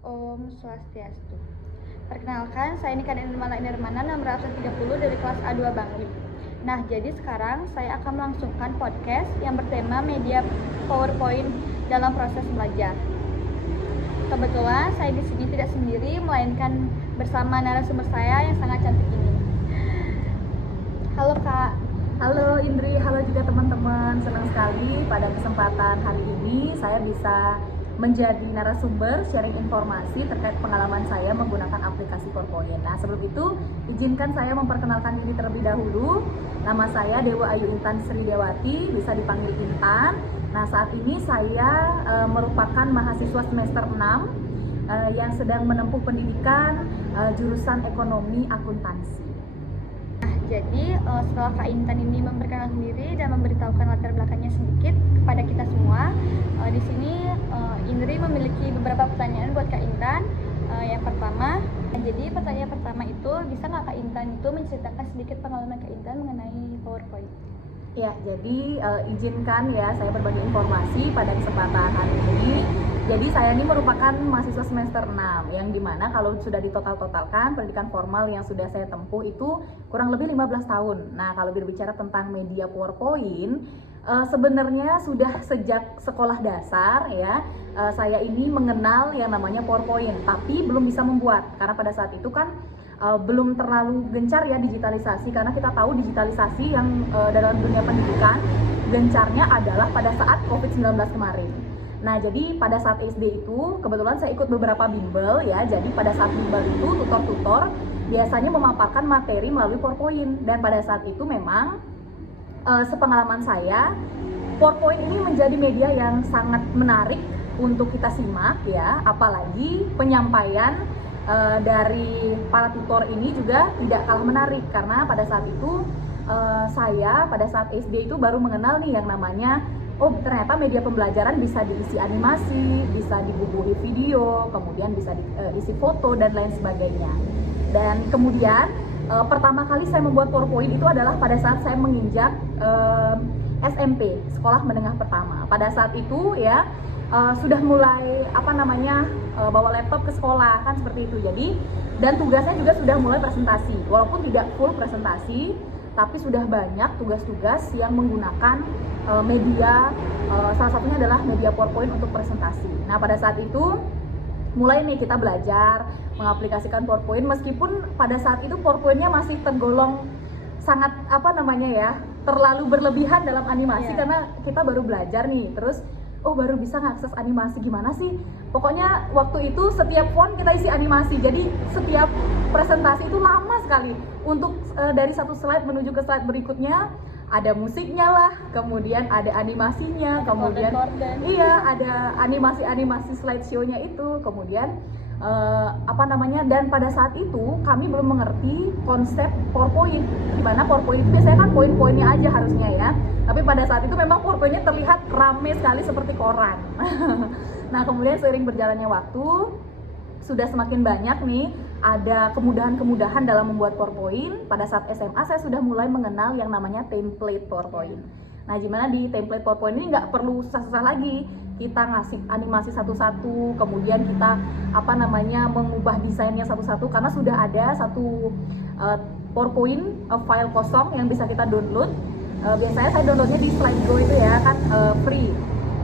Om Swastiastu. Perkenalkan, saya Nika Nirmala Indermana, nomor absen 30 dari kelas A2 Bangli. Nah, jadi sekarang saya akan melangsungkan podcast yang bertema media PowerPoint dalam proses belajar. Kebetulan saya di sini tidak sendiri, melainkan bersama narasumber saya yang sangat cantik ini. Halo Kak. Halo Indri, halo juga teman-teman. Senang sekali pada kesempatan hari ini saya bisa menjadi narasumber sharing informasi terkait pengalaman saya menggunakan aplikasi PowerPoint. Nah, sebelum itu izinkan saya memperkenalkan diri terlebih dahulu. Nama saya Dewa Ayu Intan Sri Dewati, bisa dipanggil Intan. Nah, saat ini saya merupakan mahasiswa semester 6 yang sedang menempuh pendidikan jurusan ekonomi akuntansi. Jadi setelah Kak Intan ini memperkenalkan diri dan memberitahukan latar belakangnya sedikit kepada kita semua, di sini Indri memiliki beberapa pertanyaan buat Kak Intan. Yang pertama, jadi pertanyaan pertama itu, bisa nggak Kak Intan itu menceritakan sedikit pengalaman Kak Intan mengenai PowerPoint? Ya, jadi izinkan ya saya berbagi informasi pada kesempatan hari ini. Jadi saya ini merupakan mahasiswa semester 6 yang dimana kalau sudah ditotal-totalkan pendidikan formal yang sudah saya tempuh itu kurang lebih 15 tahun. Nah, kalau berbicara tentang media PowerPoint, sebenarnya sudah sejak sekolah dasar ya, saya ini mengenal yang namanya PowerPoint, tapi belum bisa membuat karena pada saat itu kan belum terlalu gencar ya digitalisasi, karena kita tahu digitalisasi yang dalam dunia pendidikan gencarnya adalah pada saat COVID-19 kemarin. Nah, jadi pada saat SD itu kebetulan saya ikut beberapa bimbel ya. Jadi pada saat bimbel itu tutor-tutor biasanya memaparkan materi melalui PowerPoint, dan pada saat itu memang sepengalaman saya PowerPoint ini menjadi media yang sangat menarik untuk kita simak ya, apalagi penyampaian dari para tutor ini juga tidak kalah menarik, karena pada saat itu saya pada saat SD itu baru mengenal nih yang namanya ternyata media pembelajaran bisa diisi animasi, bisa dibubuhi video, kemudian bisa diisi foto dan lain sebagainya. Dan kemudian pertama kali saya membuat PowerPoint itu adalah pada saat saya menginjak SMP, sekolah menengah pertama. Pada saat itu ya sudah mulai bawa laptop ke sekolah kan seperti itu. Jadi dan tugasnya juga sudah mulai presentasi, walaupun tidak full presentasi, tapi sudah banyak tugas-tugas yang menggunakan media, salah satunya adalah media PowerPoint untuk presentasi. Nah, pada saat itu mulai nih kita belajar mengaplikasikan PowerPoint, meskipun pada saat itu PowerPoint-nya masih tergolong sangat terlalu berlebihan dalam animasi, karena kita baru belajar nih, terus baru bisa ngakses animasi gimana sih. Pokoknya waktu itu setiap font kita isi animasi, jadi setiap presentasi itu lama sekali untuk dari satu slide menuju ke slide berikutnya ada musiknya lah, kemudian ada animasinya, kemudian ada animasi slideshow-nya itu, kemudian dan pada saat itu kami belum mengerti konsep PowerPoint, dimana PowerPoint itu biasanya kan poin-poinnya aja harusnya ya, tapi pada saat itu memang PowerPoint-nya terlihat rame sekali seperti koran. Nah, kemudian seiring berjalannya waktu sudah semakin banyak nih ada kemudahan-kemudahan dalam membuat PowerPoint. Pada saat SMA saya sudah mulai mengenal yang namanya template PowerPoint. Nah, gimana di template PowerPoint ini nggak perlu susah-susah lagi, kita ngasih animasi satu-satu, kemudian kita mengubah desainnya satu-satu, karena sudah ada satu PowerPoint file kosong yang bisa kita download. Biasanya saya downloadnya di Slidego itu ya kan, free.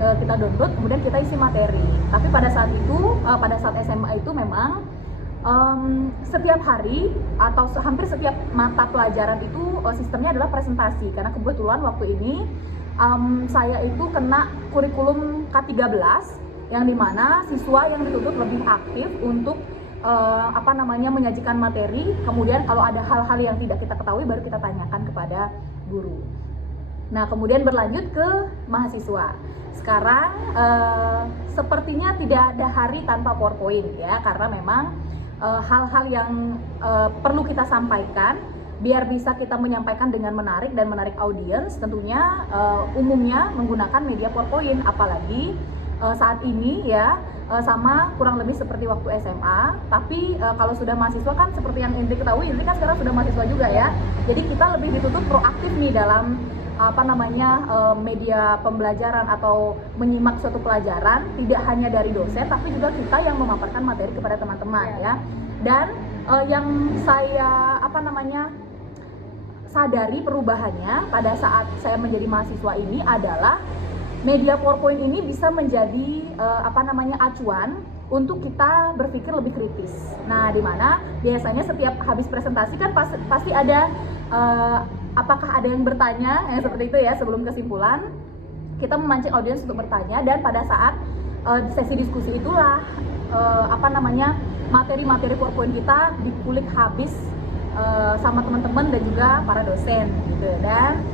Kita download, kemudian kita isi materi. Tapi pada saat itu, pada saat SMA itu memang setiap hari atau hampir setiap mata pelajaran itu sistemnya adalah presentasi, karena kebetulan waktu ini saya itu kena kurikulum K13 yang dimana siswa yang dituntut lebih aktif untuk menyajikan materi, kemudian kalau ada hal-hal yang tidak kita ketahui baru kita tanyakan kepada guru. Nah, kemudian berlanjut ke mahasiswa. Sekarang sepertinya tidak ada hari tanpa PowerPoint ya, karena memang hal-hal yang perlu kita sampaikan biar bisa kita menyampaikan dengan menarik dan menarik audiens, tentunya umumnya menggunakan media PowerPoint, apalagi saat ini ya sama kurang lebih seperti waktu SMA. Tapi kalau sudah mahasiswa kan seperti yang Indri ketahui, Indri kan sekarang sudah mahasiswa juga ya, jadi kita lebih dituntut proaktif nih dalam media pembelajaran atau menyimak suatu pelajaran tidak hanya dari dosen tapi juga kita yang memaparkan materi kepada teman-teman ya. Dan yang saya sadari perubahannya pada saat saya menjadi mahasiswa ini adalah media PowerPoint ini bisa menjadi acuan untuk kita berpikir lebih kritis. Nah, di mana biasanya setiap habis presentasi kan pasti ada apakah ada yang bertanya seperti itu ya. Sebelum kesimpulan kita memancing audiens untuk bertanya, dan pada saat sesi diskusi itulah materi-materi PowerPoint kita dikulik habis sama teman-teman dan juga para dosen gitu. Dan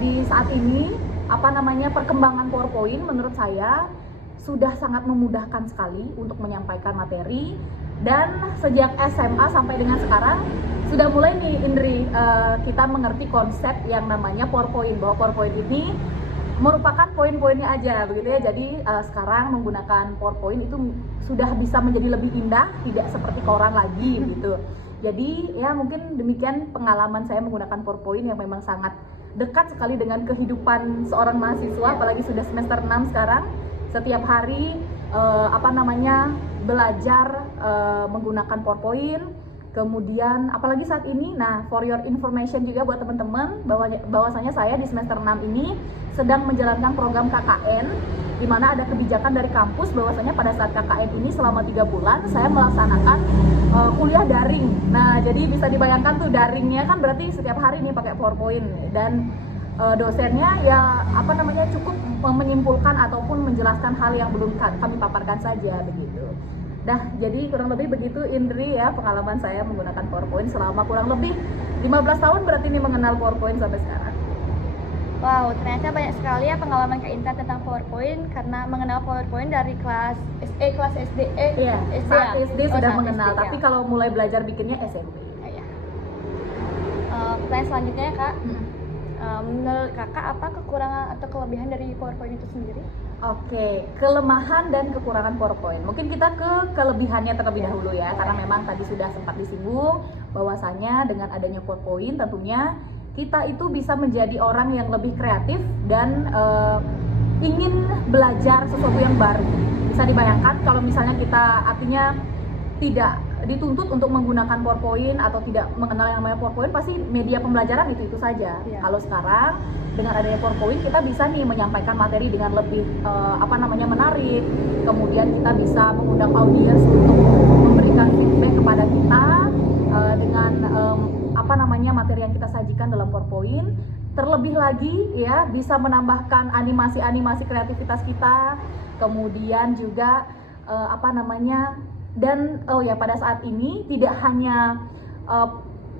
di saat ini perkembangan PowerPoint menurut saya sudah sangat memudahkan sekali untuk menyampaikan materi. Dan sejak SMA sampai dengan sekarang sudah mulai nih Indri, kita mengerti konsep yang namanya PowerPoint, bahwa PowerPoint ini merupakan poin-poinnya aja begitu ya. Jadi sekarang menggunakan PowerPoint itu sudah bisa menjadi lebih indah, tidak seperti koran lagi gitu. Jadi ya mungkin demikian pengalaman saya menggunakan PowerPoint yang memang sangat dekat sekali dengan kehidupan seorang mahasiswa, apalagi sudah semester 6 sekarang. Setiap hari belajar menggunakan PowerPoint. Kemudian apalagi saat ini, nah for your information juga buat teman-teman, bahwasanya saya di semester 6 ini sedang menjalankan program KKN, di mana ada kebijakan dari kampus bahwasanya pada saat KKN ini selama 3 bulan saya melaksanakan kuliah daring. Nah, jadi bisa dibayangkan tuh daringnya kan berarti setiap hari nih pakai PowerPoint, dan dosennya ya cukup menyimpulkan ataupun menjelaskan hal yang belum kami paparkan saja begitu. Jadi kurang lebih begitu Indri ya pengalaman saya menggunakan PowerPoint selama kurang lebih 15 tahun berarti ini mengenal PowerPoint sampai sekarang. Wow, ternyata banyak sekali ya pengalaman Kak Intan tentang PowerPoint, karena mengenal PowerPoint dari kelas SD. Iya, saat SD sudah mengenal, SD, tapi kalau mulai belajar bikinnya SMP. Iya. Pertanyaan selanjutnya ya Kak. Menurut Kakak apa kekurangan atau kelebihan dari PowerPoint itu sendiri? Oke, kelemahan dan kekurangan PowerPoint. Mungkin kita ke kelebihannya terlebih dahulu ya, karena memang tadi sudah sempat disinggung bahwasanya dengan adanya PowerPoint tentunya kita itu bisa menjadi orang yang lebih kreatif dan ingin belajar sesuatu yang baru. Bisa dibayangkan kalau misalnya kita artinya tidak dituntut untuk menggunakan PowerPoint atau tidak mengenal yang namanya PowerPoint, pasti media pembelajaran itu saja. Kalau sekarang dengan adanya PowerPoint kita bisa nih menyampaikan materi dengan lebih menarik. Kemudian kita bisa mengundang audiens untuk memberikan feedback kepada kita dengan materi yang kita sajikan dalam PowerPoint. Terlebih lagi ya bisa menambahkan animasi-animasi kreativitas kita. Kemudian juga pada saat ini tidak hanya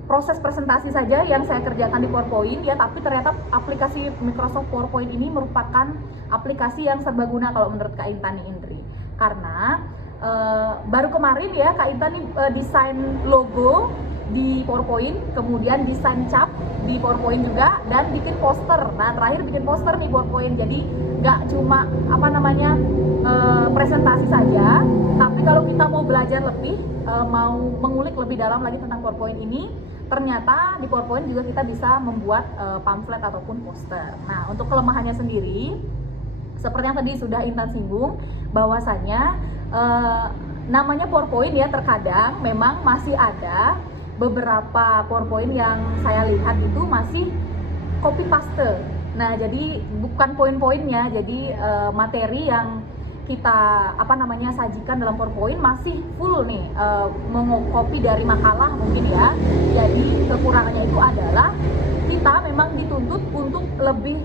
proses presentasi saja yang saya kerjakan di PowerPoint ya, tapi ternyata aplikasi Microsoft PowerPoint ini merupakan aplikasi yang serbaguna kalau menurut Kak Intan Indri. Karena baru kemarin ya Kak Intan desain logo di PowerPoint, kemudian desain cap di PowerPoint juga, dan bikin poster. Nah, terakhir bikin poster nih PowerPoint. Jadi nggak cuma presentasi saja, tapi kalau kita mau belajar lebih, mau mengulik lebih dalam lagi tentang PowerPoint ini, ternyata di PowerPoint juga kita bisa membuat pamflet ataupun poster. Nah, untuk kelemahannya sendiri, seperti yang tadi sudah Intan singgung, bahwasanya namanya PowerPoint ya, terkadang memang masih ada beberapa PowerPoint yang saya lihat itu masih copy paste. Nah, jadi bukan poin-poinnya, jadi materi yang kita sajikan dalam PowerPoint masih full nih, mengcopy dari makalah mungkin ya. Jadi kekurangannya itu adalah kita memang dituntut untuk lebih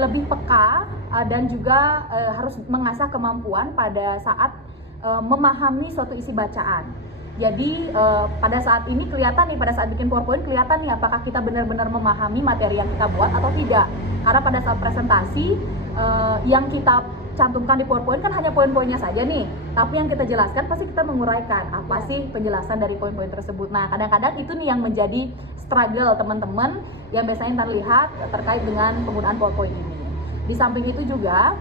lebih peka dan juga harus mengasah kemampuan pada saat memahami suatu isi bacaan. Jadi pada saat ini kelihatan nih, pada saat bikin PowerPoint kelihatan nih apakah kita benar-benar memahami materi yang kita buat atau tidak. Karena pada saat presentasi yang kita cantumkan di PowerPoint kan hanya poin-poinnya saja nih, tapi yang kita jelaskan pasti kita menguraikan apa sih penjelasan dari poin-poin tersebut. Nah, kadang-kadang itu nih yang menjadi struggle teman-teman yang biasanya kita lihat terkait dengan penggunaan PowerPoint ini. Di samping itu juga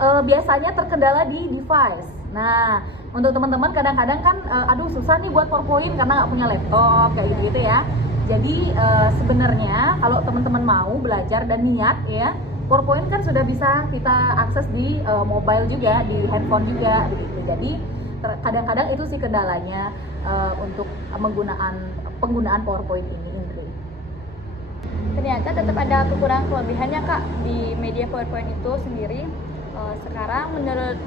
biasanya terkendala di device. Nah, untuk teman-teman kadang-kadang kan aduh susah nih buat PowerPoint karena nggak punya laptop kayak gitu ya. Jadi sebenarnya kalau teman-teman mau belajar dan niat ya, PowerPoint kan sudah bisa kita akses di mobile juga, di handphone juga begitu. Jadi kadang-kadang itu sih kendalanya untuk penggunaan PowerPoint ini, Indri. Ternyata tetap ada kekurangan kelebihannya Kak di media PowerPoint itu sendiri. Sekarang menurut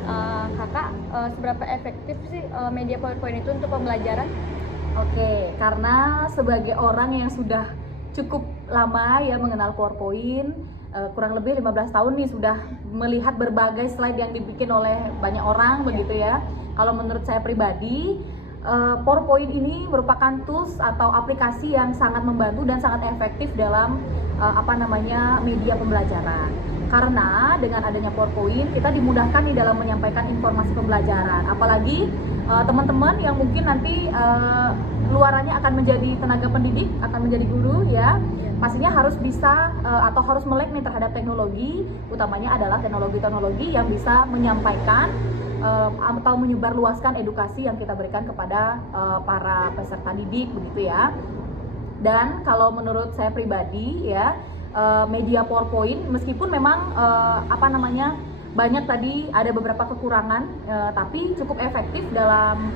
Kakak seberapa efektif sih media PowerPoint itu untuk pembelajaran? Oke, karena sebagai orang yang sudah cukup lama ya mengenal PowerPoint, kurang lebih 15 tahun nih sudah melihat berbagai slide yang dibikin oleh banyak orang begitu ya. Kalau menurut saya pribadi, PowerPoint ini merupakan tools atau aplikasi yang sangat membantu dan sangat efektif dalam media pembelajaran. Karena dengan adanya PowerPoint kita dimudahkan nih dalam menyampaikan informasi pembelajaran. Apalagi teman-teman yang mungkin nanti luarannya akan menjadi tenaga pendidik, akan menjadi guru ya, pastinya harus bisa atau harus melek nih terhadap teknologi, utamanya adalah teknologi-teknologi yang bisa menyampaikan atau menyebarluaskan edukasi yang kita berikan kepada para peserta didik begitu ya. Dan kalau menurut saya pribadi ya, media PowerPoint meskipun memang banyak tadi ada beberapa kekurangan, tapi cukup efektif dalam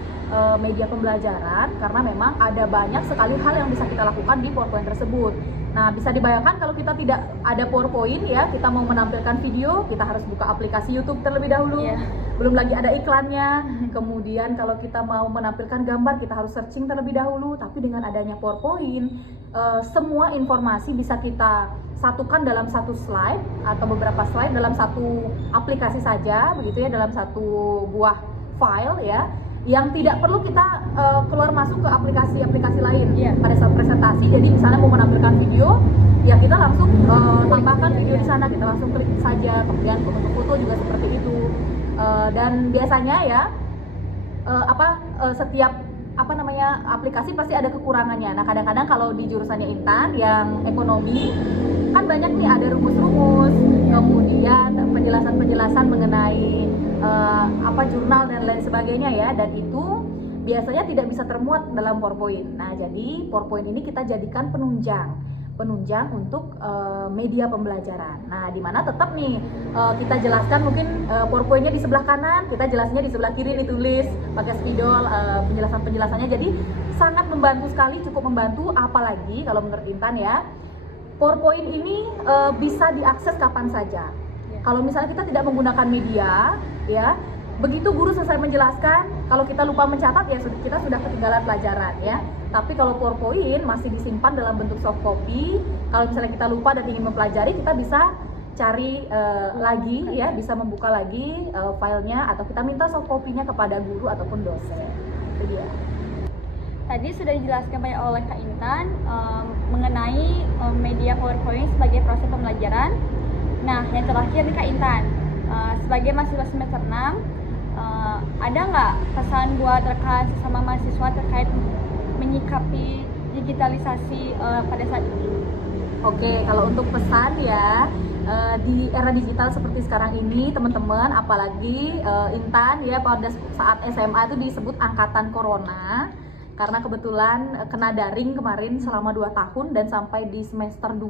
media pembelajaran karena memang ada banyak sekali hal yang bisa kita lakukan di PowerPoint tersebut. Nah, bisa dibayangkan kalau kita tidak ada PowerPoint ya, kita mau menampilkan video, kita harus buka aplikasi YouTube terlebih dahulu. Belum lagi ada iklannya. Kemudian kalau kita mau menampilkan gambar, kita harus searching terlebih dahulu. Tapi dengan adanya PowerPoint, semua informasi bisa kita satukan dalam satu slide atau beberapa slide dalam satu aplikasi saja begitu ya, dalam satu buah file ya, yang tidak perlu kita keluar masuk ke aplikasi-aplikasi lain pada saat presentasi. Jadi misalnya mau menampilkan video, ya kita langsung tambahkan video di sana, kita langsung klik saja. Kemudian foto-foto juga seperti itu. Dan biasanya ya setiap aplikasi pasti ada kekurangannya. Nah, kadang-kadang kalau di jurusannya Intan yang ekonomi kan banyak nih ada rumus-rumus, kemudian penjelasan-penjelasan mengenai jurnal dan lain sebagainya ya, dan itu biasanya tidak bisa termuat dalam PowerPoint. Nah, jadi PowerPoint ini kita jadikan penunjang untuk media pembelajaran. Nah, di mana tetap nih kita jelaskan mungkin PowerPoint-nya di sebelah kanan, kita jelasnya di sebelah kiri ditulis pakai spidol penjelasannya. Jadi sangat membantu sekali, cukup membantu. Apalagi kalau menurut Intan ya, PowerPoint ini bisa diakses kapan saja. Kalau misalnya kita tidak menggunakan media ya, begitu guru selesai menjelaskan, kalau kita lupa mencatat ya kita sudah ketinggalan pelajaran ya. Tapi kalau PowerPoint masih disimpan dalam bentuk soft copy, kalau misalnya kita lupa dan ingin mempelajari, kita bisa cari lagi ya, bisa membuka lagi filenya, atau kita minta soft copy-nya kepada guru ataupun dosen. Itu dia. Tadi sudah dijelaskan banyak oleh Kak Intan mengenai media PowerPoint sebagai proses pembelajaran. Nah, yang terakhir nih Kak Intan, sebagai mahasiswa semester 6, ada nggak pesan buat rekan sesama mahasiswa terkait menyikapi digitalisasi pada saat ini? Oke, kalau untuk pesan ya, di era digital seperti sekarang ini teman-teman, apalagi Intan ya pada saat SMA itu disebut angkatan corona, karena kebetulan kena daring kemarin selama 2 tahun dan sampai di semester 2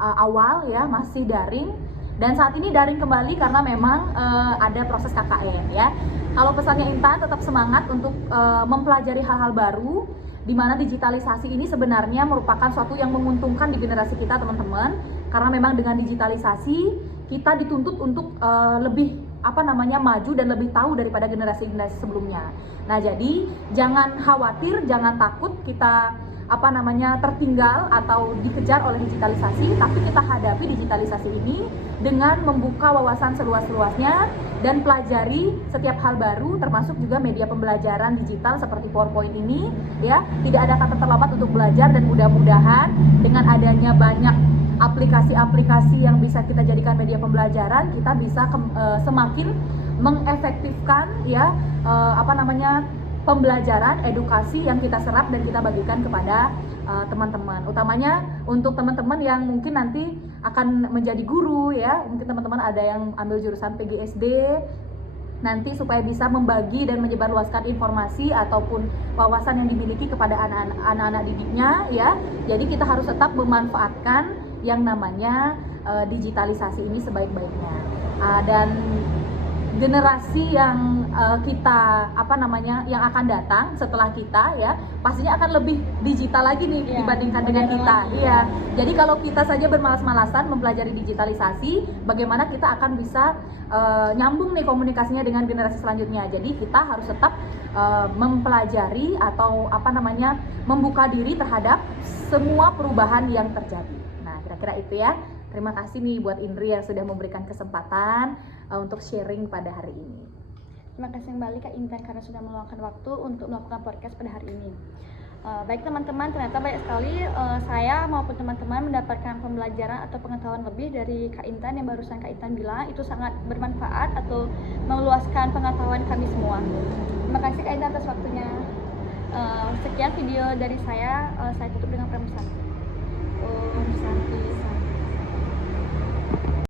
awal ya masih daring, dan saat ini daring kembali karena memang ada proses KKN ya. Kalau pesannya Intan, tetap semangat untuk mempelajari hal-hal baru, di mana digitalisasi ini sebenarnya merupakan suatu yang menguntungkan di generasi kita teman-teman, karena memang dengan digitalisasi kita dituntut untuk lebih maju dan lebih tahu daripada generasi-generasi sebelumnya. Nah, jadi jangan khawatir, jangan takut kita tertinggal atau dikejar oleh digitalisasi, tapi kita hadapi digitalisasi ini dengan membuka wawasan seluas-luasnya dan pelajari setiap hal baru, termasuk juga media pembelajaran digital seperti PowerPoint ini ya. Tidak ada kata terlambat untuk belajar, dan mudah-mudahan dengan adanya banyak aplikasi-aplikasi yang bisa kita jadikan media pembelajaran, kita bisa semakin mengefektifkan ya pembelajaran, edukasi yang kita serap dan kita bagikan kepada teman-teman. Utamanya untuk teman-teman yang mungkin nanti akan menjadi guru ya, mungkin teman-teman ada yang ambil jurusan PGSD nanti supaya bisa membagi dan menyebarluaskan informasi ataupun wawasan yang dimiliki kepada anak-anak didiknya ya. Jadi kita harus tetap memanfaatkan yang namanya digitalisasi ini sebaik-baiknya. Dan generasi yang yang akan datang setelah kita ya pastinya akan lebih digital lagi nih dibandingkan dengan kita. Iya. Jadi kalau kita saja bermalas-malasan mempelajari digitalisasi, bagaimana kita akan bisa nyambung nih komunikasinya dengan generasi selanjutnya. Jadi kita harus tetap mempelajari atau membuka diri terhadap semua perubahan yang terjadi. Nah, kira-kira itu ya. Terima kasih nih buat Indri yang sudah memberikan kesempatan untuk sharing pada hari ini. Terima kasih kembali Kak Intan karena sudah meluangkan waktu untuk melakukan podcast pada hari ini. Baik teman-teman, ternyata banyak sekali saya maupun teman-teman mendapatkan pembelajaran atau pengetahuan lebih dari Kak Intan yang barusan Kak Intan bilang itu sangat bermanfaat atau meluaskan pengetahuan kami semua. Terima kasih Kak Intan atas waktunya. Sekian video dari saya tutup dengan pramusa. Om Santi.